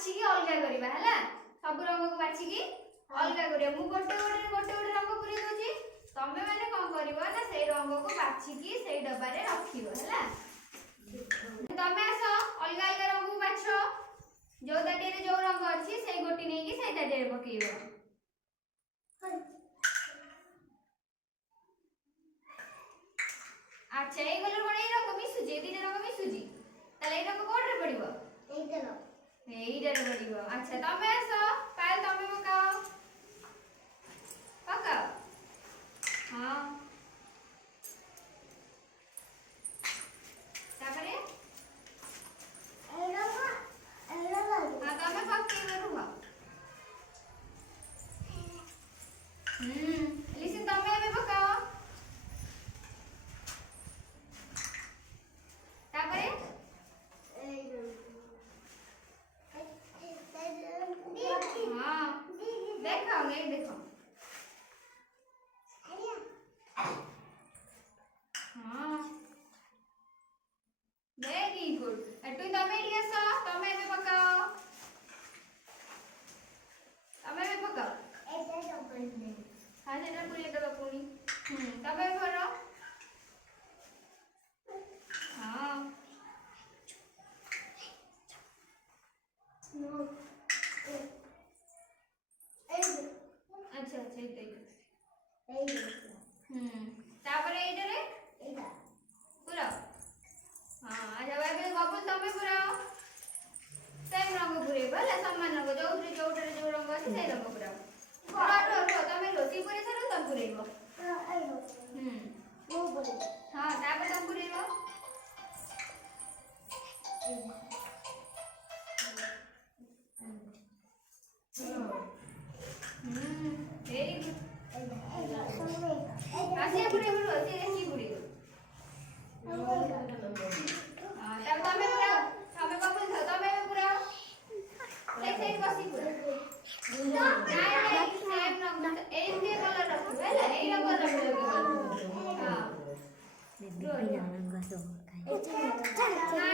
बाछिकी अलगा करबा हैला सब रंग को बाछिकी अलगा करिया मु गोटे रंग पुरी दोची तमे माने कोन करबो ना सेई रंग को बाछिकी सेई डब्बा रे रखिबो हैला तमे आसो अलगा अलगा रंग को बाछो जो ताटे रे जो रंग अछि सेई गोटी नै कि सेई ताटे रे पकेइबो अच्छा ए कलर कोन ए रंग मिसुजी ए दिने रंग मिसुजी ताले ए रंग कोड रे पड़िबो एइटा रे पड़िबो अच्छा तमे आसो पायल तमे पकाओ पकाओ हां तापरे हां तमे पकेइबो रुह लिसन तमे एबे पकाओ तापरे हां देखो ये देखो हां वेरी गुड एटू तमे लियासो तमे एबे पकाओ तमे एबे पकाओ हां जेटा पुरी एटा बपुनी तमे भरो हां अच्छा अच्छा इते तापरे एटा रे पूरा हां अच्छा बाबे बबुल तमे पूरा सेम रंग पूरे भले समान रंग जोउटे जो रंग अछि से रंग पूरा रो तमे रोटी पूरे सरो तम पूरेबो वो पूरे हां तापरे तम पूरेबो वेरी गुड आसिया पूरे पूरे आसिया देखी पूरे हां तब तमे पूरा तमे बबुल था तमे पूरा सेई बसी पूरा नहीं सेम रंग एके कलर रखो हैला एई रंग रखो हां